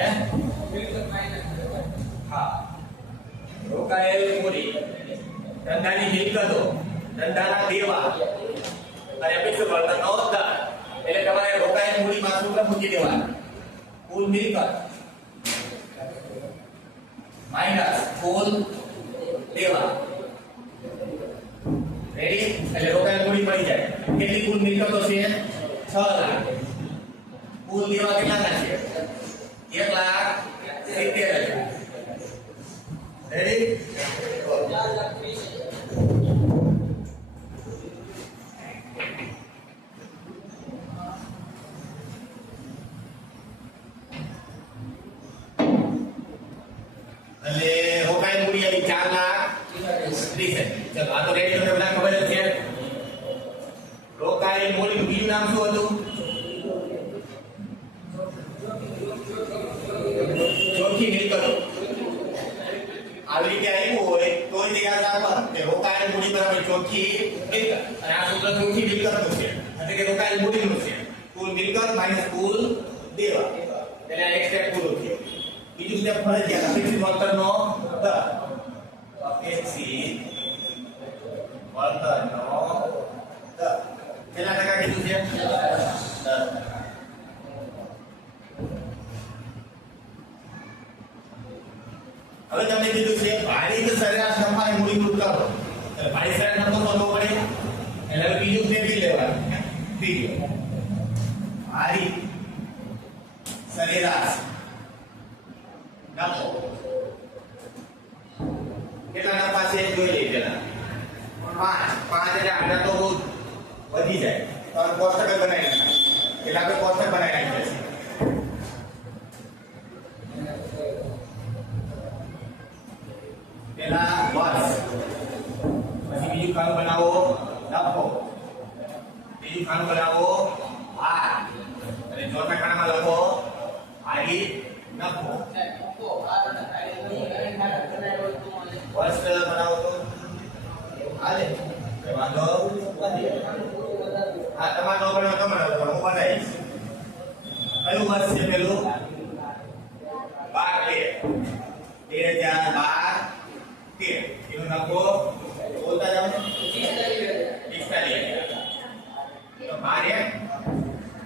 હે હા રોકાયેલ મૂડી ધંધાની મિલકતો ધંધાના દેવા અને પછી વર્તનનો દર એટલે તમારે રોકાયેલ મૂડીમાં સૂત્ર મૂકી દેવાનું કુલ મિલકત માઈનસ કુલ દેવા રેડી એટલે રોકાયેલ મૂડી મળી જાય કેટલી કુલ મિલકતો છે 6 લાખ કુલ દેવા કેટલા છે 1,70,000 રેડી એટલે રોકાયેલ મૂડી આવી 4,30,000 ચલો આ તો રેડી તમને બધા ખબર જ છે રોકાયેલ મૂડીનું બીજું નામ શું હતું ચોખ્ખી મિલકતો આવી રીતે આવ્યું હોય તો જ યાદ રાખવાનું કે રોકાયેલ મૂડી બરાબર ચોખ્ખી મિલકત અને આ સૂત્ર ચોખ્ખી મિલકતનું છે એટલે કે રોકાયેલ મૂડીનું છે કુલ મિલકત માઈનસ કુલ દેવા એટલે આ એક સ્ટેપ પૂરું થયું બીજું સ્ટેપ ફરજિયાત અપેક્ષિત વળતરનો દર અપેક્ષિત વળતરનો દર કેટલા ટકા કીધું છે 10%. હવે તમને કીધું છે ભારિત સરેરાશ નફાને મૂડીકૃત કરો એટલે ભારિત સરેરાશ નફો શોધવો પડે એટલે હવે બીજું સ્ટેપ લેવાનું બીજું ભારિત સરેરાશ નફો કેટલા નફા છે જોઈ લઈએ પેલા 5 એટલે આના તો બહુ વધી જાય તો આપણે કોષ્ટક બનાવી નાખીએ એટલે આપણે કોષ્ટક બનાવી નાખીએ છીએ પેલા વર્ષ પછી બીજું ખાનું બનાવો નફો બીજું ખાનું બનાવો ભાર અને ચોથા ખાનામાં લખો ભારિત નફો વર્ષ બનાવો તો હાલે વાંધો નથી હા તમારો બનાવો તમારો હું બનાવીશ કયું વર્ષ છે પેલું 12 એનો નફો બોલતા જાવ 45,000 તો મારે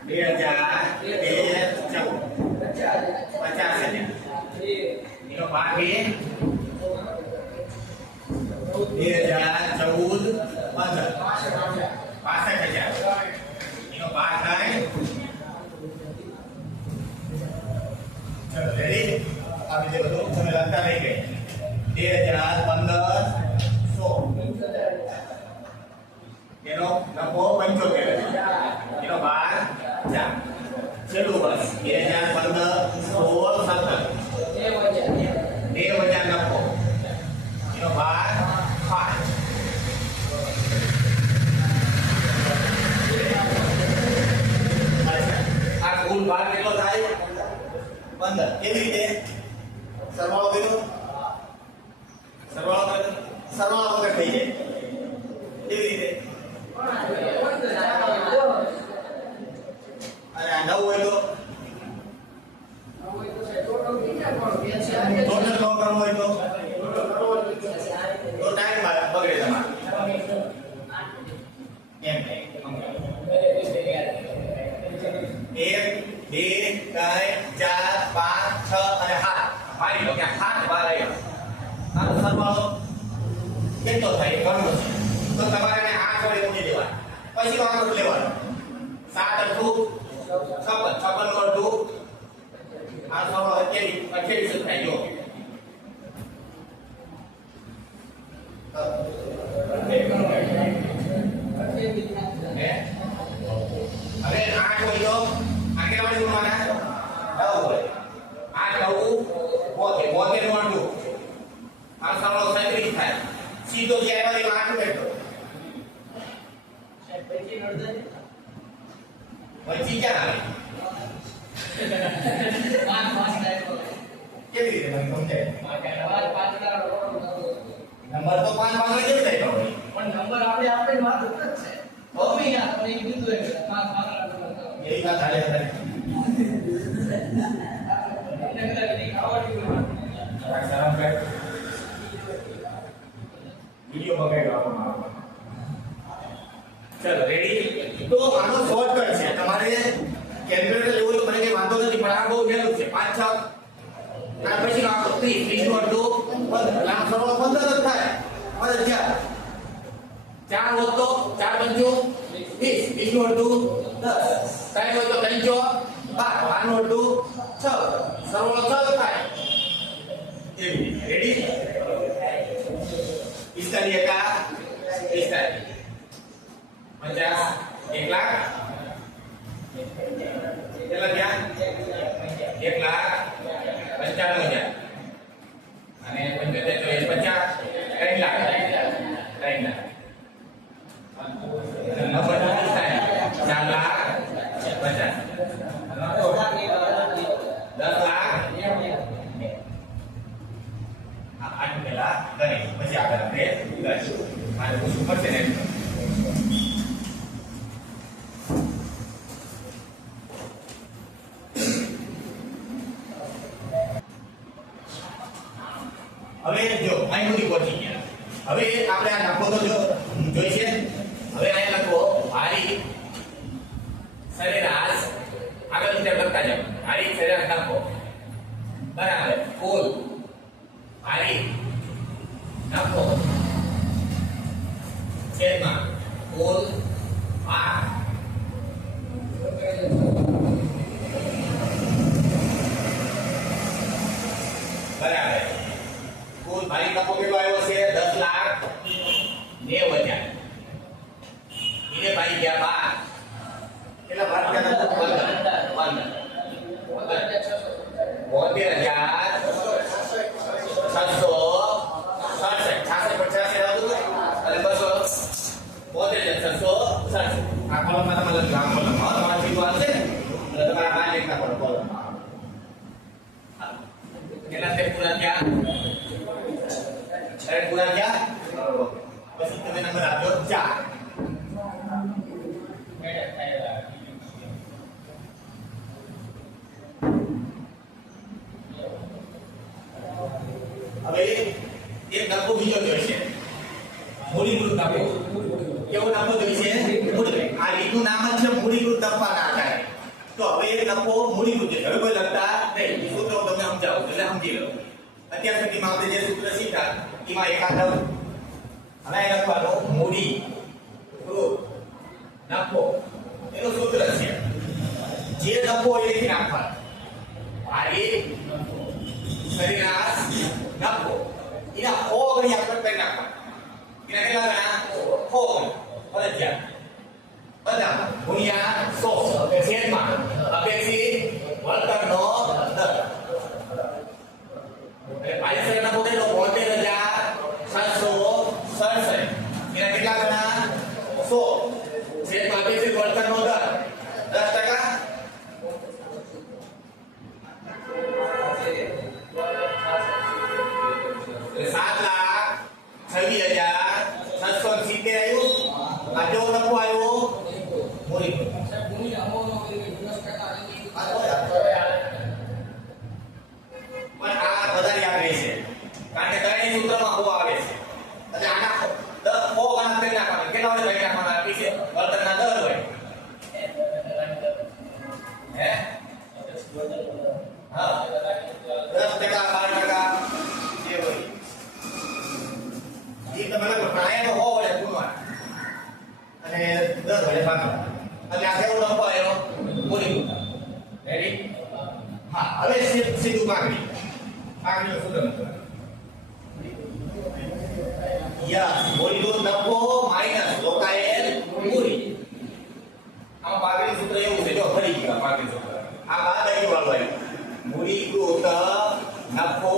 2014 એનો ભાગ એ 2014 65,000 એનો ભાગ થાય ચલો રેડી આ બીજે બધું તમે લખતા રહી ગઈ 2015 એનો નફો 75 એનો ભાર 4 છેલ્લું વર્ષ 2015 16 17 નફો એનો ભાર 5 આ કુલ ભાર કેટલો થાય 15 કેવી રીતે સરવાળો કર્યો સરવાળો વગર થઈ જાય કેવી રીતે અરે આ 9 હોય તો ટોટલ ન કરવું હોય તો ટાઈમ બગડે તમારે એમ 1 2 3 4 5 6 અને 7 મારી લો કે 7 વાર આવ્યા આનો સરવાળો કેટલો થાય કરવો છે તો તમારે એને 8 વડે મૂકી દેવા પછી તો આનો લેવાનો 7 અડધું 56 નું અડધું આ સરવાળો 28 થાય જો હવે 8 હોય તો આ કેટલા વડે ગુણવાના 9 હોય 8 9 72 નું અડધું આ સરવાળો 37 થાય સીધો જે આવ્યો એમાં 8 બેઠો પછી ક્યાં આવે કેવી રીતે મને સમજાય નંબર તો 5 માંગે કેમ થાય પણ નંબર આપણે વાત જ છે મમ્મી યાર મને કીધું એ 5 માંગલા એ વાત હાલે વિડિયો બગાડ્યો આપણો. ચલો રેડી. તો આનો શોર્ટકટ છે. તમારે કેલ્ક્યુલેટર લેવું તો મને કઈ વાંધો નથી, પણ આ બહુ સહેલું છે. 5 6 ત્યાર પછી આ 30 નું અડધું 15 લાખ સરવાળો 15 જ થાય. 1000 4 હોત તો 4 પંચું 20, 20 નું અડધું 10, 3 હોય તો 3 ચોક 12, 12 નું અડધું 6, સરવાળો 6 થાય. એવી રેડી. 45 એકા 45 50 1 લાખ કેટલા થયા 1,95,000 અને 75 50 3 લાખ 3 લાખ નંબર 4 લાખ 50 10 લાખ આ પેલા ગણી પછી આગળ આપણે કરીશું. મારે પૂછવું પડશે ને. હવે જો અહીં સુધી પહોંચી ગયા. હવે આપણે આ નાખો તો જો જોઈશે. હવે અહીંયા લખો હારી સરેરાશ. આગળ સ્ટેપ લખતા જાઓ. હારી સરેરાશ નાખો બરાબર. કુલ હારી નાખો છેદમાં કુલ આ બરાબર. કુલ ભારી નફો કેટલો આવ્યો છે 10,90,000. એને ભાઈ ગયા 12 કેટલા ભાગ ગયા 72,86,86,86 આ કોલમમાં તમારે લખવાનું. કોલમમાં તમારે સીધું આવશે ને એટલે તમારે આ લેખતા પડે કોલમમાં. કેટલા સ્ટેપ પૂરા થયા? 6 પૂરા થયા. પછી તમે નંબર આપજો 4. હવે એક નફો બીજો જોઈશે. મૂડીકૃત નફો. કેવો નફો જોઈશે? આ રીતનું નામ જ છે મૂડીકૃત નફાના આધારે. તો હવે એક નફો મૂડીકૃત છે. હવે કોઈ લખતા નહીં. સૂત્ર હું તમને સમજાવું એટલે સમજી લો. અત્યાર સુધીમાં આપણે જે સૂત્ર શીખ્યા એમાં એકાદમ હવે લખવાનું મૂડીકૃત નફો એનું સૂત્ર છે. જે નફો એ લખી નાખવાનો. ભારી સરેરાશ નફો એના 100 ગણી આપણે કરી નાખવાનું. એના કેટલા ગણા 100 ફરજિયાત બધા ગુણ્યા 100 છેદમાં અપેક્ષિત વળતરનો દર. એટલે ભારી સરેરાશ નફો કેટલો 72,767. એના કેટલા ગણા 100 છેદમાં અપેક્ષિત વળતરનો દર 10%. 7,26,670 આવ્યું. આ કેવો નફો આવ્યો? મૂડીકૃત. પણ આ વધારે યાદ રહેશે કારણ કે ત્રણેય સૂત્રમાં હો આવે છે. એટલે આના 10 ગણા કરી નાખવાના. કેટલા હોય ભાઈ નાખવાના? આપી છે વળતરના દર હોય. હે હા 10% 12% જે હોય એ તમે લખો. પણ આયા તો હો વડે ગુણવા અને 10 વડે ભાગવા. એટલે આ કેવો નફો આવ્યો? મૂડીકૃત. રેડી? હા હવે સીધું પાઘડીનું સૂત્ર લખવાનું. યસ મૂડીકૃત નફો માઈનસ રોકાયેલ મૂડી. આમાં પાઘડીનું સૂત્ર એવું છે. જો ફરી ગયું પાઘડી સૂત્ર. આ બાદ આવી વાળું આવ્યું. મૂડીકૃત નફો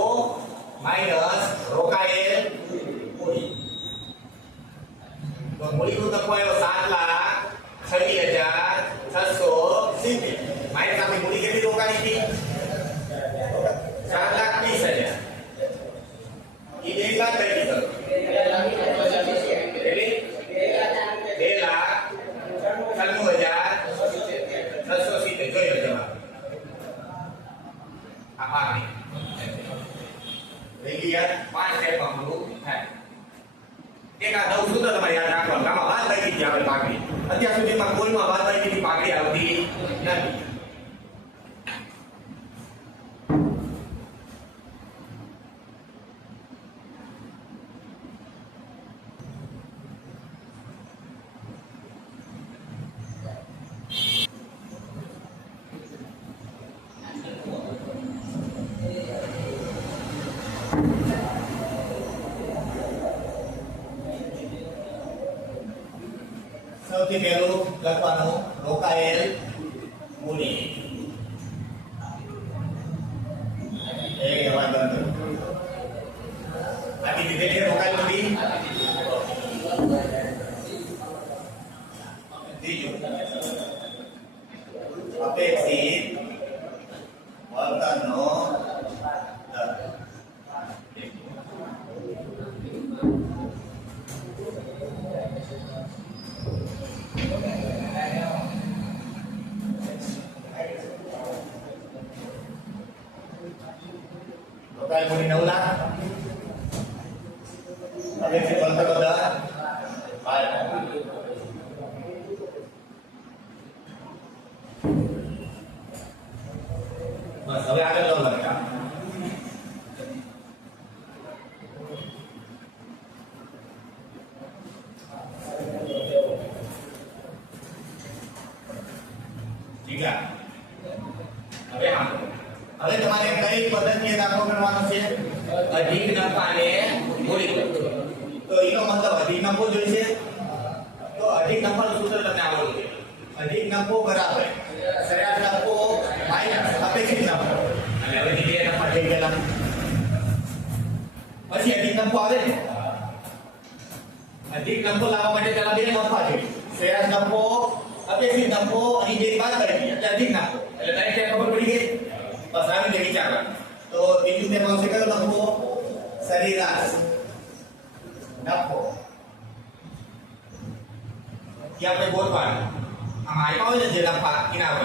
માઈનસ રોકાયેલ મૂડી. તો મૂડીકૃત નફો આવ્યો 7,26,670. માઈનસ આપણી મૂડી કેટલી રોકાણી હતી? 4,30,000. એ એક લાખ કરી દીધો. એટલે 2,96,670 જોયો જવાબ. આ સૌથી પહેલું લખવાનું રોકાયેલ મૂડી એ વાંધો નથી આપી દીધેલી રોકાયેલ મૂડી ત્રીજું અપેક્ષિત વળતરનો દર રોકાયેલ મૂડી 9 લાખ અપેક્ષિત વળતરનો દર 12%. બસ હવે આગળ લો લખતા ઠીક છે હવે હા હવે તમારે કઈ પદ્ધતિએ દાખલો ગણવાનો છે અધિક નફાને મૂડી તો એનો મતલબ અધિક નફો જોઈશે તો અધિક નફાનું સૂત્ર તમને આવડવું જોઈએ અધિક નફો બરાબર સરેરાશ નફો માઈનસ અપેક્ષિત નફો અને હવે બે નફા થઈ ગયેલા પછી અધિક નફો આવે ને અધિક નફો લાવવા માટે પહેલા બે નફા જોઈએ સરેરાશ નફો અપેક્ષિત નફો અને બે બાદ કરી એટલે અધિક નફો એટલે તને ક્યાં ખબર પડી ગઈ બસ આવી રીતે વિચારવાનું તો બીજું તે આવશે કયો નફો સરેરાશ નફો કે આપણે ગોતવાનું આમ આપ્યા હોય ને જે નફા એના પર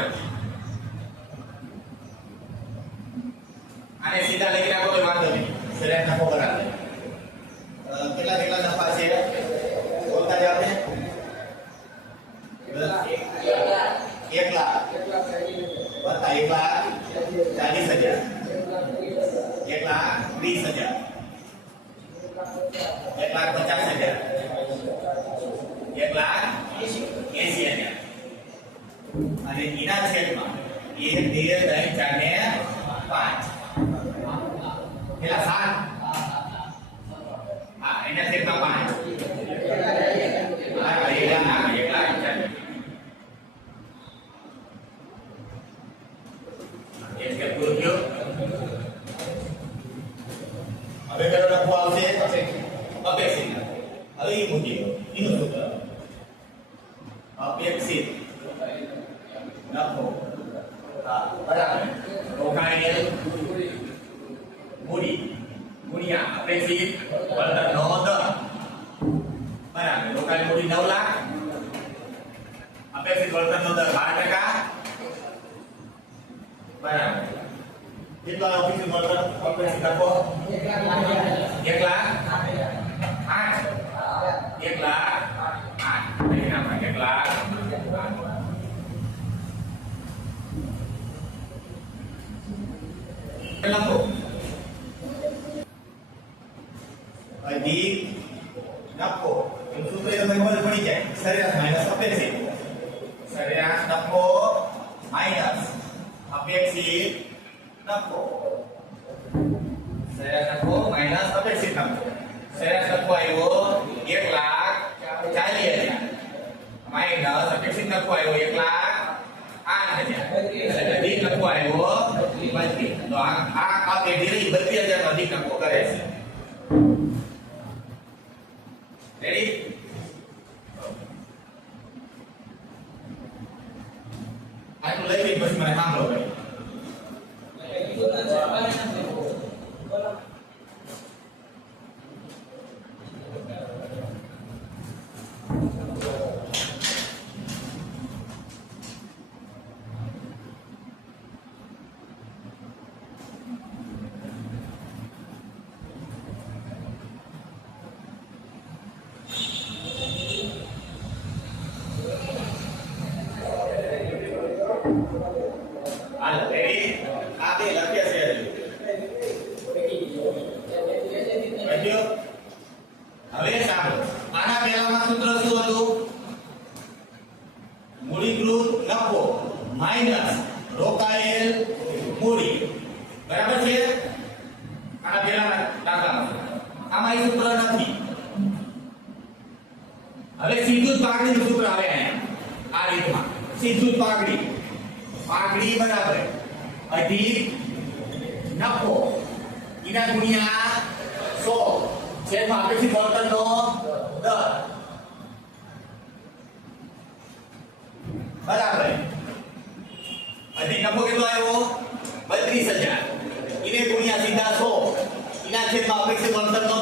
આને સીધા લખી નાખો તો વાંધો નહીં સરેરાશ નફો બરાબર કેટલા કેટલા નફા છે બોલતા જ આપણે 1 લાખ વત્તા 1,40,000 1,20,000 1,50,000 1,80,000 અને એના છેદમાં 1 2 3 4 ને 5 કેટલા 7 હા એના છેદમાં 5 આ इसके पूर्व क्यों अबे करो नफो आवશે અપેક્ષિત હવે એ મૂકી એનું સૂત્ર અપેક્ષિત નફો બરાબર રોકાયેલ મૂડી મૂડીયા અપેક્ષિત વળતરનો દર બરાબર રોકાયેલ મૂડી 9 લાખ અપેક્ષિત વળતરનો દર 12% બરાબર કેટલા ઓફિસ મળતર અપેક્ષિત નફો 1,08,000 નફો અધિક નફો સૂત્ર તમને ખબર પડી જાય સરેરાશ માઈનસ અપેક્ષિત સરેરાશ નફો માઈનસ અપેક્ષિત નફો સરેરાશ નફો માઈનસ અપેક્ષિત નફો સરેરાશ નફો આવ્યો 1,40,000 માઈનસ અપેક્ષિત નફો આવ્યો 1,08,000 એટલે અધિક નફો આવ્યો 32 તો આ પેઢી રહી 32,000 અધિક નફો કરે છે રેડી આટલું લઈ લઈ પછી મને સાંભળો ભાઈ હાલ રેડી આ બે લખ્યા છે સમજ્યો હવે સાંભળો આના પહેલામાં સૂત્ર શું હતું મૂડીકૃત નફો માઈનસ રોકાયેલ મૂડી બરાબર છે આના પહેલાના દાખલામાં આમાં એ સૂત્ર નથી હવે સીધું જ ભાગનું સૂત્ર આવે અહીંયા સીધું જ પાઘડી પાઘડી બરાબર અઢી નફો એના ગુણ્યા 100 છેદમાં આપેથી વર્તનનો દર બરાબર અઢી નફો કેટલો આવ્યો 32,000 એને ગુણ્યા સીધા 100 એના છેદમાં અપેક્ષિત વર્તનનો